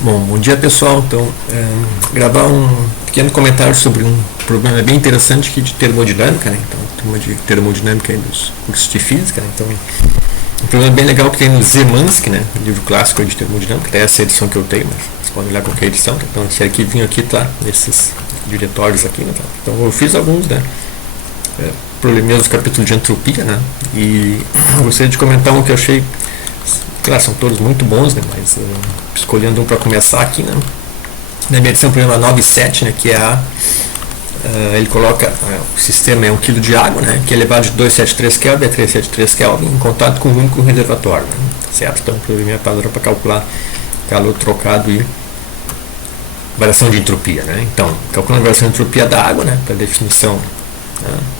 Bom dia pessoal. Então, gravar um pequeno comentário sobre um problema bem interessante aqui de termodinâmica, né? Então, turma de termodinâmica aí dos cursos de física, né? Então, um problema bem legal que tem no Zemansky, né? Um livro clássico de termodinâmica, até essa edição que eu tenho, mas vocês podem olhar qualquer edição. Tá? Então, esse arquivinho aqui tá nesses diretórios aqui, né? Tá? Então, eu fiz alguns, né? Probleminhas do capítulo de entropia, né? E eu gostaria de comentar um que eu achei. Claro, são todos muito bons, né? Mas escolhendo um para começar aqui, né? Na minha edição, problema 9.7, né? Que é ele coloca o sistema é 1 kg de água, né? Que é elevado de 273 Kelvin a 373 Kelvin em contato com um único reservatório, né? Certo? Então, o problema é padrão para calcular calor trocado e variação de entropia, né? Então, calculando a variação de entropia da água, né? Para definição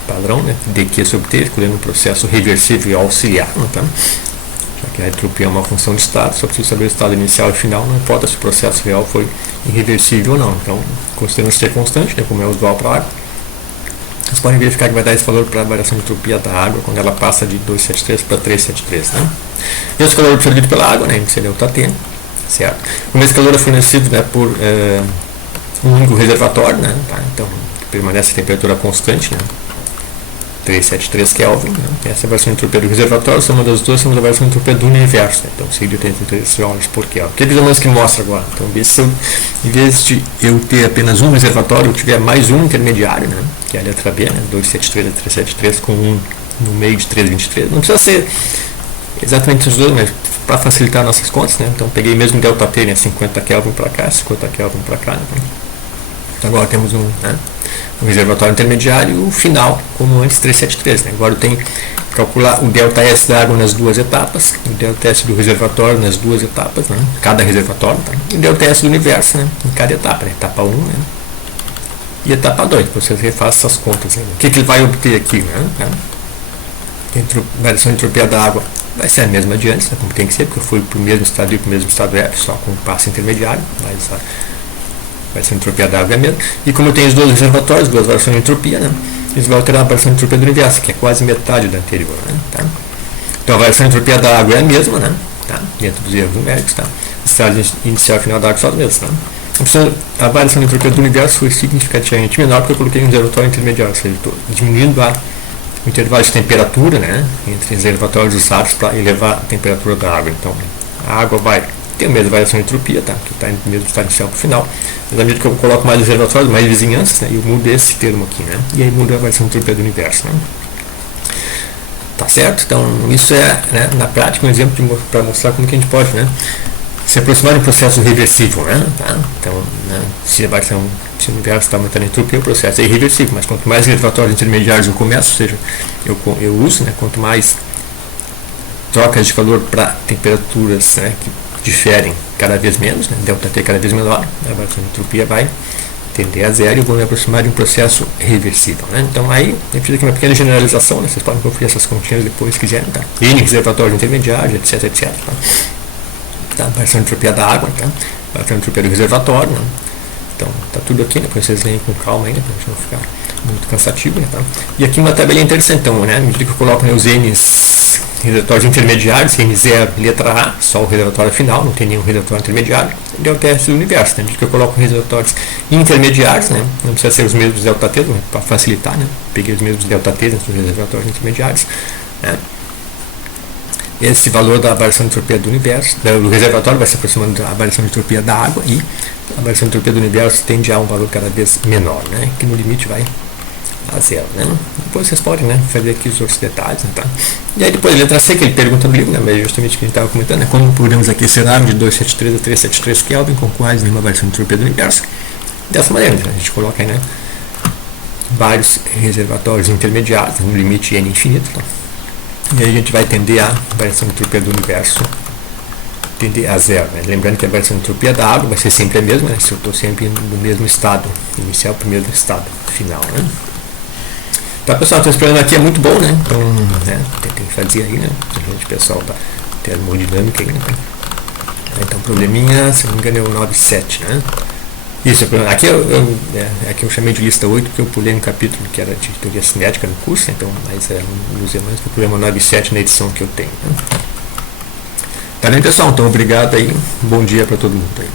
padrão, né? dq sobre t, escolhendo um processo reversível e auxiliar, né? Tá? Já que a entropia é uma função de estado, só preciso saber o estado inicial e final, não importa se o processo real foi irreversível ou não. Então, considerando ser constante, né, como é usual para a água, vocês podem verificar que vai dar esse valor para a variação de entropia da água quando ela passa de 273 para 373. Né? E esse calor absorvido pela água, né, seria o ΔT, certo? Como esse calor é fornecido, né, por um único reservatório, né, tá? Então permanece a temperatura constante, né? 373 Kelvin, né? Essa é a variação de entropia do reservatório, soma das duas, soma da variação de entropia do universo, né? Então seria 83 joules por Kelvin. O que é que mostra agora? Então, em vez de eu ter apenas um reservatório, eu tiver mais um intermediário, né? Que é a letra B, né? 273 a 373 com um no meio de 323. Não precisa ser exatamente os dois, mas para facilitar nossas contas, né? Então peguei mesmo ΔT, né? 50 Kelvin para cá, 50 Kelvin para cá. Né? Então, agora temos um reservatório intermediário e o final, como antes, 373. Né? Agora eu tenho que calcular o ΔS da água nas duas etapas, o ΔS do reservatório nas duas etapas, né? Cada reservatório, tá? E o ΔS do universo, né? Em cada etapa, né? Etapa 1, né? E etapa 2, você refaz essas contas. Né? O que ele vai obter aqui? Né? A variação de entropia da água vai ser a mesma de antes, né? Como tem que ser, porque eu fui para o mesmo estado I para o mesmo estado F, só com um passo intermediário, mas vai ser a entropia da água é mesmo. E como eu tenho os dois reservatórios, duas variações de entropia, né? Eles vão alterar a variação de entropia do universo, que é quase metade da anterior. Né? Tá? Então a variação de entropia da água é a mesma, né? Tá? Dentro dos erros numéricos. Tá? O estado inicial e final da água são as mesmas. Né? A variação de entropia do universo foi significativamente menor porque eu coloquei um reservatório intermediário, ou seja, estou diminuindo o intervalo de temperatura, né? Entre os reservatórios usados para elevar a temperatura da água. Então a água vai ter a mesma variação de entropia, tá? Que está no mesmo estado inicial para o final. Mas à medida que eu coloco mais reservatórios, mais vizinhanças, né? Eu mudo esse termo aqui, né? E aí muda a variação de entropia do universo, né? Tá certo? Então isso é, né, na prática, um exemplo para mostrar como que a gente pode, né, se aproximar de um processo reversível, né? Tá? Então, né, se o universo está aumentando a entropia, o processo é irreversível, mas quanto mais reservatórios intermediários eu começo, ou seja, eu uso, né, quanto mais trocas de calor para temperaturas, né, que diferem cada vez menos, né, ΔT cada vez menor, a variação de entropia vai tender a zero e eu vou me aproximar de um processo reversível. Né? Então aí eu fiz aqui uma pequena generalização, né, vocês podem conferir essas continhas depois se quiserem, tá? N reservatórios intermediários, etc. Tá? Tá? Variação de entropia da água, tá? Variação de entropia do reservatório, né? Então tá tudo aqui, né? Depois vocês leem com calma ainda, para não ficar muito cansativo. Né? Tá? E aqui uma tabela interessante, então, né? À medida que eu coloco, né, os N's reservatórios intermediários, N0, letra A, só o reservatório final, não tem nenhum reservatório intermediário, ΔS do universo, né? Que eu coloco reservatórios intermediários, né? Não precisa ser os mesmos ΔT, né? Para facilitar, né? Peguei os mesmos ΔT entre os reservatórios intermediários, né? Esse valor da variação de entropia do universo, do reservatório, vai se aproximando da variação de entropia da água e a variação de entropia do universo tende a um valor cada vez menor, né? Que no limite vai a zero, né? Depois vocês podem, né, fazer aqui os outros detalhes, né, tá? E aí depois a letra C, que ele pergunta no livro, né, mas justamente o que a gente estava comentando, né, como podemos aquecer água de 273 a 373 Kelvin com quase nenhuma variação de entropia do universo. Dessa maneira, né, a gente coloca aí, né, vários reservatórios intermediários, no limite N infinito, tá? E aí a gente vai tender a variação de entropia do universo tender a zero, né? Lembrando que a variação de entropia da água vai ser sempre a mesma, né, se eu estou sempre no mesmo estado inicial para o mesmo estado final, né? Tá, pessoal, então esse problema aqui é muito bom, né? Então, né, tem que fazer aí, né? A gente, pessoal da termodinâmica aí, né? Então, probleminha, se não me engano, é o 9.7, né? Isso, aqui aqui eu chamei de lista 8 porque eu pulei um capítulo que era de teoria cinética no curso, então, mas não usei mais o problema 9.7 na edição que eu tenho. Né? Tá bem, pessoal? Então, obrigado aí. Bom dia para todo mundo aí.